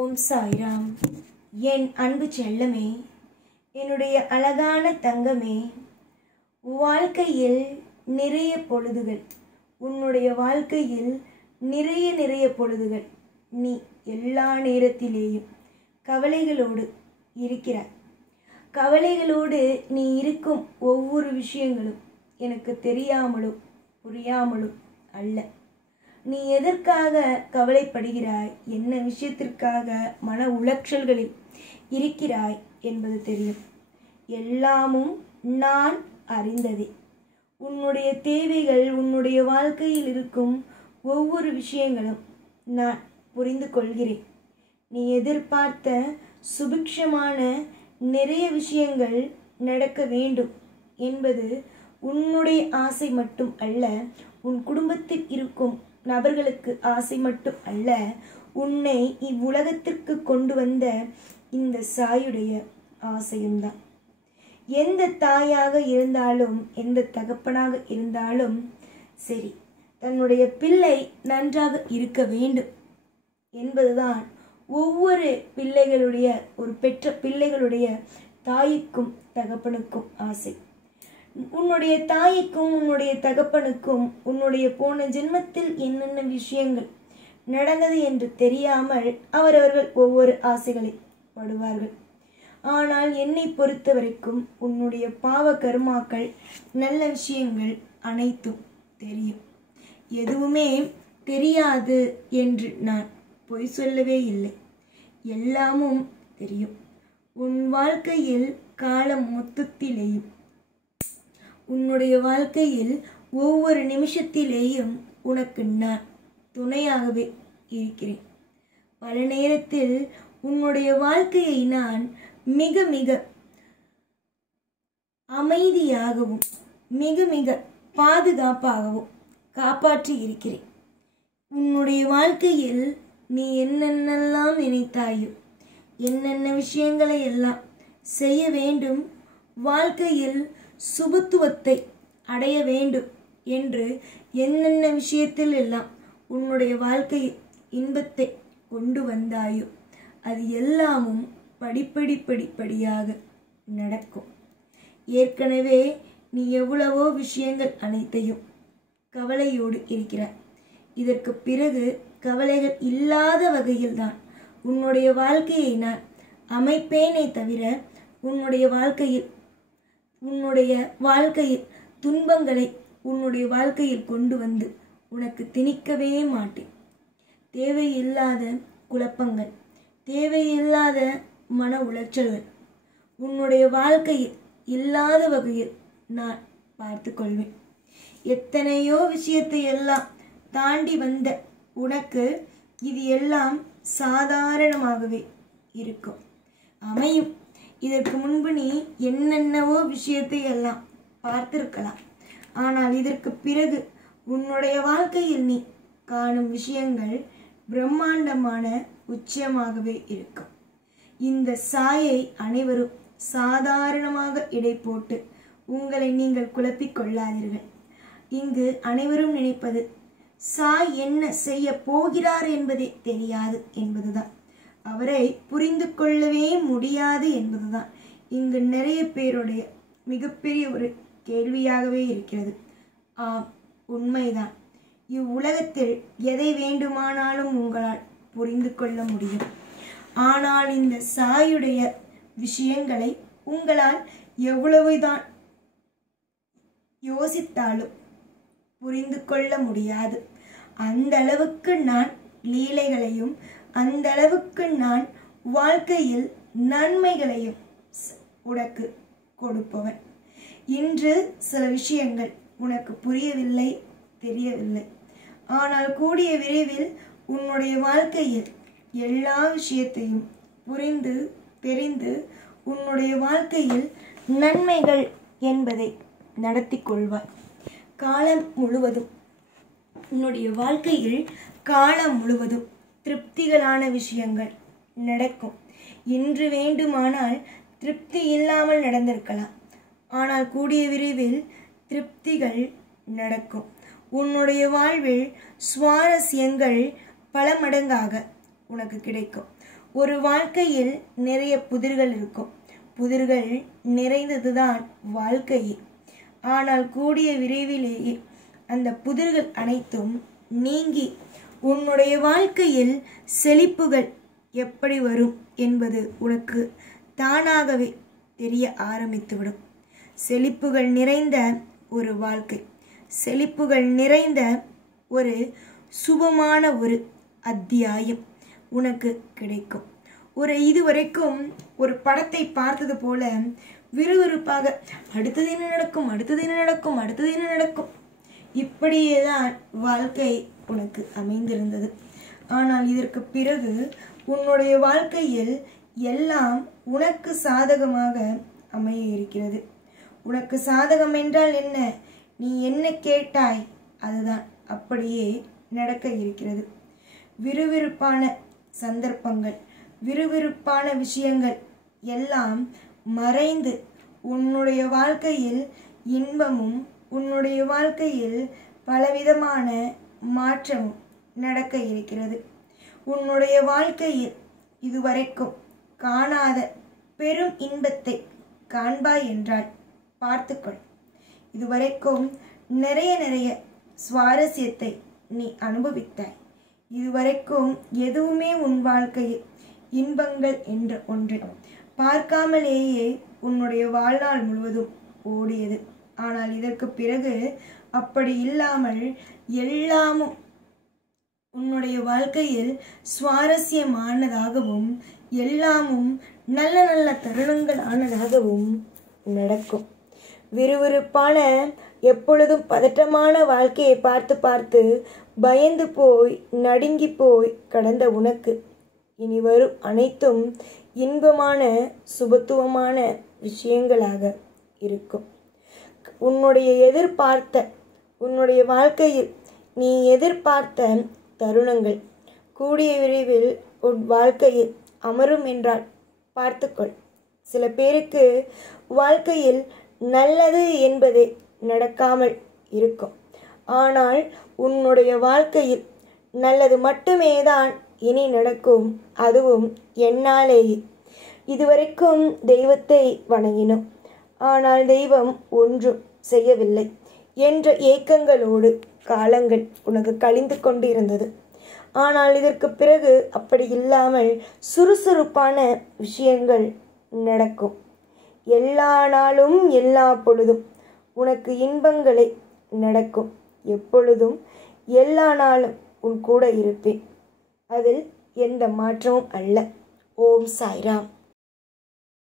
ஓம் சாய்ராம். என் அன்பு செல்லமே, என்னுடைய அழகான தங்கமே, வாழ்க்கையில் நிறைய பொழுதுகள், உன்னுடைய வாழ்க்கையில் நிறைய பொழுதுகள் நீ எல்லா நேரத்திலேயும் கவலைகளோடு இருக்கிறாய். கவலைகளோடு நீ இருக்கும் ஒவ்வொரு விஷயங்களும் எனக்கு தெரியாமலும் புரியாமலும் அல்ல. நீ எதற்காக கவலைப்படுகிறாய், என்ன விஷயத்திற்காக மன உளைச்சல்களில் இருக்கிறாய் என்பது தெரியும். எல்லாமும் நான் அறிந்ததே. உன்னுடைய தேவைகள், உன்னுடைய வாழ்க்கையில் இருக்கும் ஒவ்வொரு விஷயங்களும் நான் புரிந்து கொள்கிறேன். நீ எதிர்பார்த்த சுபிக்ஷமான நிறைய விஷயங்கள் நடக்க வேண்டும் என்பது உன்னுடைய ஆசை மட்டும் அல்ல, உன் குடும்பத்தில் இருக்கும் நபர்களுக்கு ஆசை மட்டும் அல்ல, உன்னை இவ்வுலகத்திற்கு கொண்டு வந்த இந்த சாயுடைய ஆசையும்தான். எந்த தாயாக இருந்தாலும் எந்த தகப்பனாக இருந்தாலும் சரி, தன்னுடைய பிள்ளை நன்றாக இருக்க வேண்டும் என்பதுதான் ஒவ்வொரு பிள்ளைகளுடைய, ஒரு பெற்ற பிள்ளைகளுடைய தாய்க்கும் தகப்பனுக்கும் ஆசை. உன்னுடைய தாய்க்கும் உன்னுடைய தகப்பனுக்கும் உன்னுடைய போன ஜென்மத்தில் என்னென்ன விஷயங்கள் நடந்தது என்று தெரியாமல் அவரவர்கள் ஒவ்வொரு ஆசைகளை படுவார்கள். ஆனால் என்னை பொறுத்த வரைக்கும் உன்னுடைய பாவ கர்மாக்கள், நல்ல விஷயங்கள் அனைத்தும் தெரியும். எதுவுமே தெரியாது என்று நான் பொய் சொல்லவே இல்லை. எல்லாமும் தெரியும். உன் வாழ்க்கையில் காலம் மொத்தத்திலேயும், உன்னுடைய வாழ்க்கையில் ஒவ்வொரு நிமிஷத்திலேயும் உனக்கு நான் துணையாகவே இருக்கிறேன். பல நேரத்தில் உன்னுடைய வாழ்க்கையை நான் மிக மிக அமைதியாகவும் மிக பாதுகாப்பாகவும் காப்பாற்றி இருக்கிறேன். உன்னுடைய வாழ்க்கையில் நீ என்னென்னலாம் நினைத்தாயோ, என்னென்ன விஷயங்களை எல்லாம் செய்ய வேண்டும், வாழ்க்கையில் சுபத்துவத்தை அடைய வேண்டும் என்று என்னென்ன விஷயத்தில் எல்லாம் உன்னுடைய வாழ்க்கையில் இன்பத்தை கொண்டு வந்தாயோ, அது எல்லாமும் படிப்படியாக நடக்கும். ஏற்கனவே நீ எவ்வளவோ விஷயங்கள் அனைத்தையும் கவலையோடு இருக்கிறாய். இதற்கு பிறகு கவலைகள் இல்லாத வகையில்தான் உன்னுடைய வாழ்க்கையை நான் அமைப்பேனே தவிர உன்னுடைய வாழ்க்கையில் துன்பங்களை உன்னுடைய வாழ்க்கையில் கொண்டு வந்து உனக்கு திணிக்கவே மாட்டேன். தேவையில்லாத குழப்பங்கள், தேவையில்லாத மன உளைச்சல்கள் உன்னுடைய வாழ்க்கையில் இல்லாத வகையில் நான் பார்த்து கொள்வேன். எத்தனையோ விஷயத்தை எல்லாம் தாண்டி வந்த உனக்கு இது எல்லாம் சாதாரணமாகவே இருக்கும், அமையும். இதற்கு முன்பு நீ என்னென்னவோ விஷயத்தை எல்லாம் பார்த்திருக்கலாம். ஆனால் இதற்கு பிறகு உன்னுடைய வாழ்க்கையில் நீ காணும் விஷயங்கள் பிரம்மாண்டமான உச்சமாகவே இருக்கும். இந்த சாயை அனைவரும் சாதாரணமாக இடை போட்டு உங்களை நீங்கள் குழப்பிக் கொள்ளாதீர்கள். இங்கு அனைவரும் நினைப்பது சாய் என்ன செய்ய போகிறார் என்பதே தெரியாது என்பதுதான். அவரை புரிந்து கொள்ளவே முடியாது என்பதுதான் இங்கு நிறைய பேருடைய மிகப்பெரிய ஒரு கேள்வியாகவே இருக்கிறது. ஆம், உண்மைதான். இவ்வுலகத்தில் எதை வேண்டுமானாலும் உங்களால் புரிந்து கொள்ள முடியும். ஆனால் இந்த சாயுடைய விஷயங்களை உங்களால் எவ்வளவுதான் யோசித்தாலும் புரிந்து கொள்ள முடியாது. அந்த அளவுக்கு நான் லீலைகளையும், அந்த அளவுக்கு நான் வாழ்க்கையில் நன்மைகளையும் உனக்கு கொடுப்பவன். இன்று சில விஷயங்கள் உனக்கு புரியவில்லை, தெரியவில்லை. ஆனால் கூடிய விரைவில் உன்னுடைய வாழ்க்கையில் எல்லா விஷயத்தையும் புரிந்து தெரிந்து உன்னுடைய வாழ்க்கையில் நன்மைகள் என்பதை நடத்தி கொள்வாய். காலம் முழுவதும் உன்னுடைய வாழ்க்கையில் காலம் முழுவதும் திருப்திகளான விஷயங்கள் நடக்கும். இன்று வேண்டுமானால் திருப்தி இல்லாமல் நடந்திருக்கலாம், ஆனால் கூடிய விரைவில் திருப்திகள் நடக்கும். உன்னுடைய வாழ்வில் சுவாரஸ்யங்கள் பல மடங்காக உனக்கு கிடைக்கும். ஒரு வாழ்க்கையில் நிறைய புதிர்கள் இருக்கும். புதிர்கள் நிறைந்ததுதான் வாழ்க்கையே. ஆனால் கூடிய விரைவிலேயே அந்த புதிர்கள் அனைத்தும் நீங்கி உன்னுடைய வாழ்க்கையில் செழிப்புகள் எப்படி வரும் என்பது உனக்கு தானாகவே தெரிய ஆரம்பித்துவிடும். செழிப்புகள் நிறைந்த ஒரு வாழ்க்கை, செழிப்புகள் நிறைந்த ஒரு சுபமான ஒரு அத்தியாயம் உனக்கு கிடைக்கும். இதுவரைக்கும் ஒரு படத்தை பார்த்தது போல விறுவிறுப்பாக அடுத்தது என்ன நடக்கும், அடுத்தது என்ன நடக்கும், அடுத்தது என்ன நடக்கும், இப்படியேதான் வாழ்க்கை உனக்கு அமைந்திருந்தது. ஆனால் இதற்கு பிறகு உன்னுடைய வாழ்க்கையில் எல்லாம் உனக்கு சாதகமாக அமைய இருக்கிறது. உனக்கு சாதகம் என்றால் என்ன? நீ என்ன கேட்டாய் அதுதான் அப்படியே நடக்க இருக்கிறது. விறுவிறுப்பான சந்தர்ப்பங்கள், விறுவிறுப்பான விஷயங்கள் எல்லாம் மறைந்து உன்னுடைய வாழ்க்கையில் இன்பமும் உன்னுடைய வாழ்க்கையில் பலவிதமான மாற்றமும் நடக்க இருக்கிறது. உன்னுடைய வாழ்க்கையில் இதுவரைக்கும் காணாத பெரும் இன்பத்தை காண்பாய் என்றால் பார்த்துக்கொள். இதுவரைக்கும் நிறைய சுவாரஸ்யத்தை நீ அனுபவித்தாய். இதுவரைக்கும் எதுவுமே உன் வாழ்க்கையில் இன்பங்கள் என்ற ஒன்று பார்க்காமலேயே உன்னுடைய வாழ்நாள் முழுவதும் ஓடியது. ஆனால் இதற்கு பிறகு அப்படி இல்லாமல் எல்லாமும் உன்னுடைய வாழ்க்கையில் சுவாரஸ்யமானதாகவும் எல்லாமும் நல்ல நல்ல தருணங்கள் ஆனதாகவும் நடக்கும். விறுவிறுப்பான எப்பொழுதும் பதட்டமான வாழ்க்கையை பார்த்து பார்த்து பயந்து போய் நடுங்கி போய் கடந்த உனக்கு இனி வரும் அனைத்தும் இன்பமான சுபத்துவமான விஷயங்களாக இருக்கும். உன்னுடைய வாழ்க்கையில் நீ எதிர்பார்த்த தருணங்கள் கூடிய விரைவில் உன் வாழ்க்கையில் அமரும் என்றால் பார்த்துக்கொள். சில பேருக்கு வாழ்க்கையில் நல்லது என்பதே நடக்காமல் இருக்கும். ஆனால் உன்னுடைய வாழ்க்கையில் நல்லது மட்டுமே தான் இனி நடக்கும். அதுவும் என்னாலேயே. இதுவரைக்கும் தெய்வத்தை வணங்கினோம், ஆனால் தெய்வம் ஒன்றும் செய்யவில்லை என்ற ஏக்கங்களோடு காலங்கள் உனக்கு கழிந்து கொண்டிருந்தது. ஆனால் இதற்கு பிறகு அப்படி இல்லாமல் சுறுசுறுப்பான விஷயங்கள் நடக்கும். எல்லா நாளும் எல்லா பொழுதும் உனக்கு இன்பங்களை நடக்கும். எப்பொழுதும் எல்லா நாளும் உன் கூட இருப்பேன். அதில் எந்த மாற்றமும் அல்ல. ஓம் சாய்ராம்.